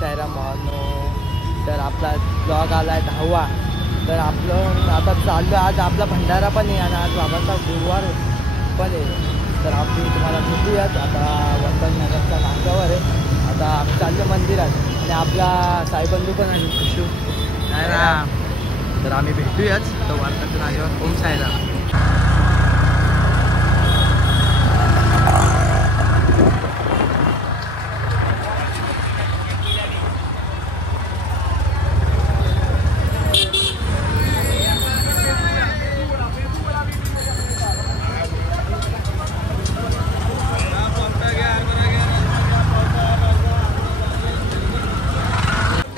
साईराम भावांनो. तर आपला ब्लॉग आला आहे 10वा. तर आपलं आता चाललो. आज आपला भंडारा पण आहे आणि आज बाबांचा गुरुवार पण आहे. तर आम्ही तुम्हाला भेटूयात आता वतननगरच्या नाक्यावर आहे. आता आम्ही चाललो मंदिरात आणि आपला साईबंधू पण आहे खुशू. तर आम्ही भेटूयाच तर वतनच्या नाक्यावर. ओम साईराम.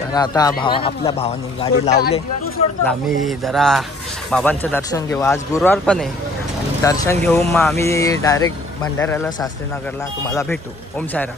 तर आता आपल्या भावाने गाडी लावले. आम्ही जरा बाबांचं दर्शन घेऊ. आज गुरुवार पण आहे आणि दर्शन घेऊ मग आम्ही डायरेक्ट भंडाऱ्याला शास्त्रीनगरला तुम्हाला भेटू. ओम साईराम.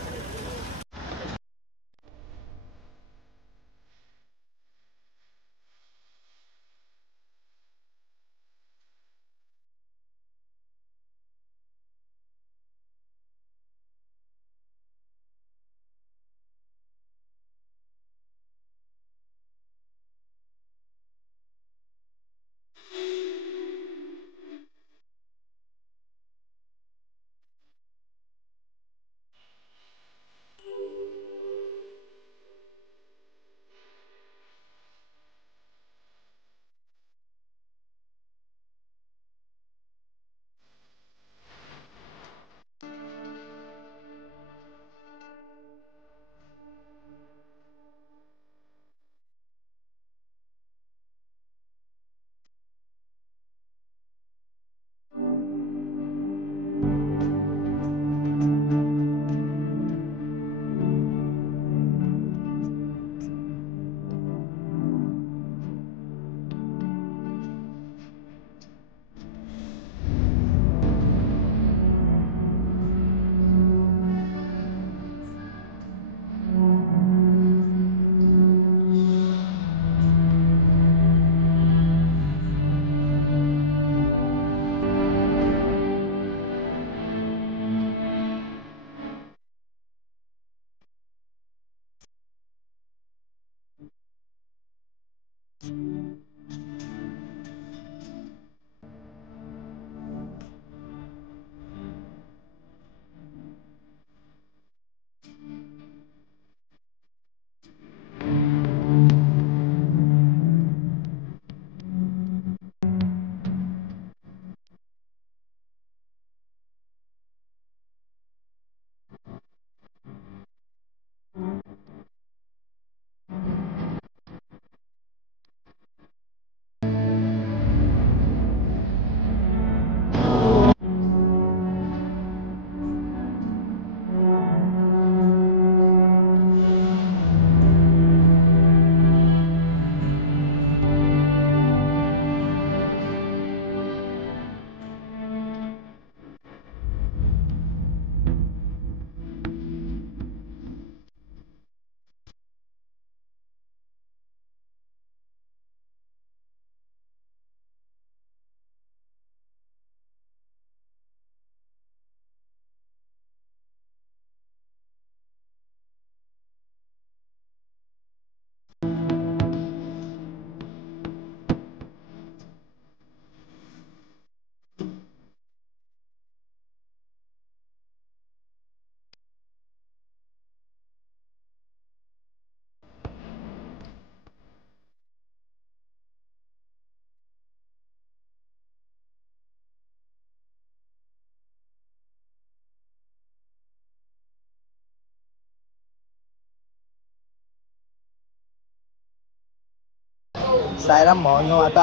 साईराम भावांनो. आता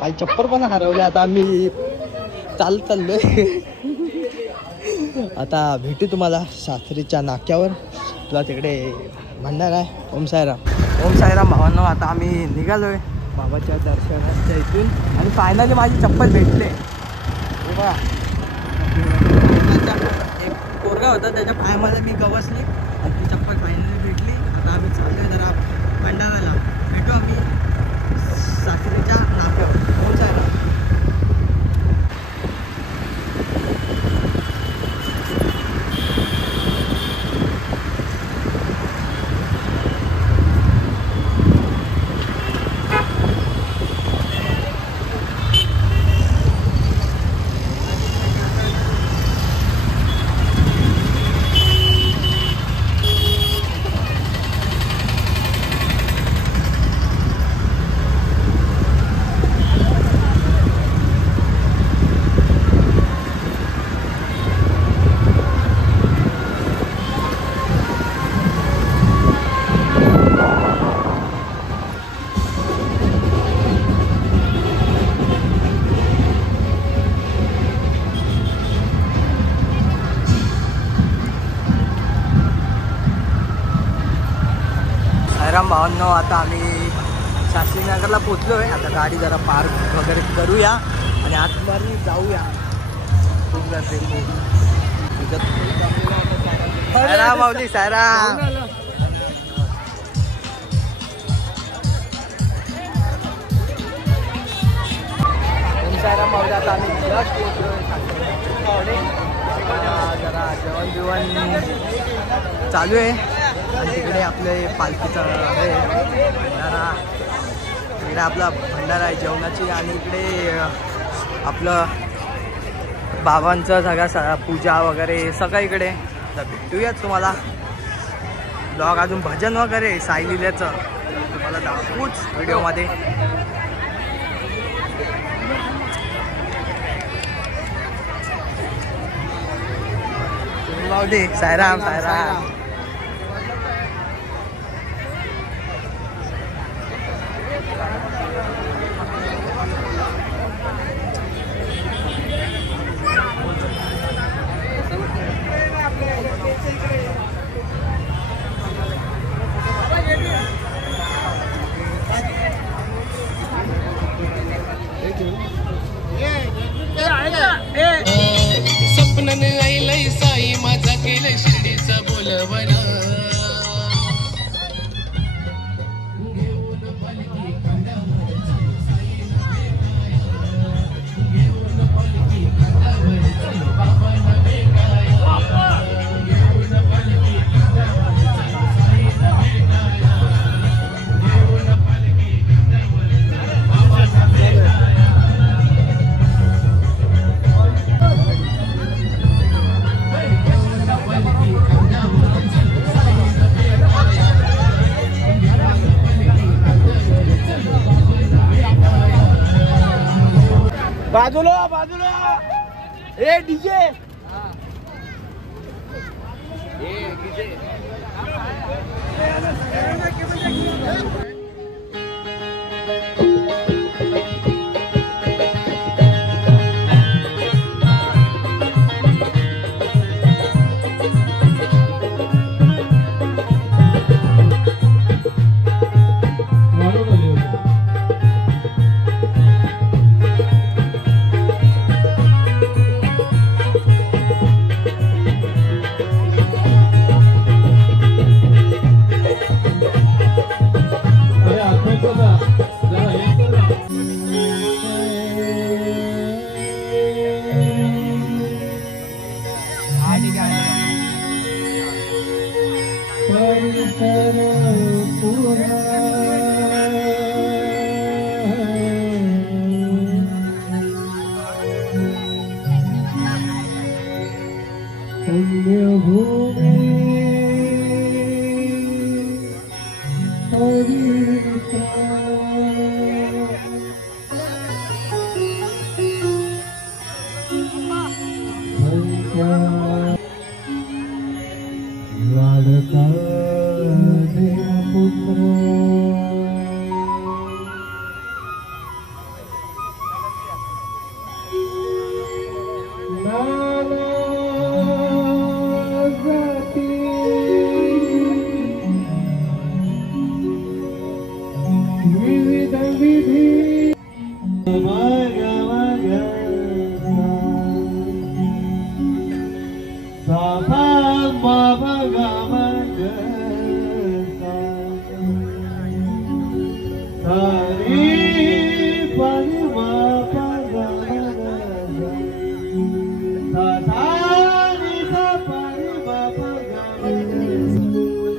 माझी चप्पल पण हरवली. आता आम्ही चाललोय. आता भेटू तुम्हाला शास्त्रीच्या नाक्यावर. तुला तिकडे भंडारा आहे. ओम साईराम. ओम साईराम भावांनो. आता आम्ही निघालोय बाबाच्या दर्शनाच्या इथून आणि फायनली माझी चप्पल भेटले. हे बघा एक पोरगा होता त्याच्या पायामध्ये मी गवसली आणि ती चप्पल फायनली भेटली. आता आम्ही चाललोय जरा भंडाराला. भेटू आम्ही शास्त्रीच्या नाक्यावर. ओम साईराम. सायराम भावांनो, आता आम्ही शास्त्रीनगरला पोचलो आहे. आता गाडी जरा पार्क वगैरे करूया आणि आतमध्ये जाऊया. सायराम माऊली, सायराम. सायराम माऊली, आता आम्ही जस्ट पोचलो. जरा जेवण बिवण चालू आहे आणि तिकडे आपले पालखीचं आहे भंडारा. इकडे आपला भंडारा आहे जेवणाची आणि इकडे आपलं बाबांचं सगळं पूजा वगैरे सगळं इकडे. तर भेटूयाच तुम्हाला ब्लॉग. अजून भजन वगैरे साई लिल्याचं तुम्हाला दाखवूच व्हिडिओमध्ये. माऊली, सायराम, सायराम. स्वप्नाने आईलय साई माझा केलं शिर्डीचा बोलवणा. बाजूला, बाजूला. ए डीजे,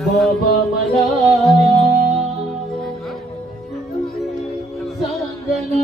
बाबा मला सांगना.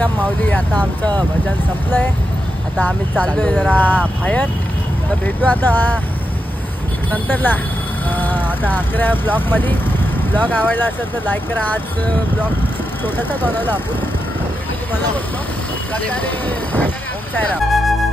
साईराम माऊली. आता आमचं भजन संपलंय. आता आम्ही चाललोय जरा बाहेर. तर भेटू आता नंतरला आता 11 ब्लॉगमध्ये. ब्लॉग आवडला असेल तर लाईक करा. आज ब्लॉग छोटासा बनवला आपण तुम्हाला. ओम साईराम.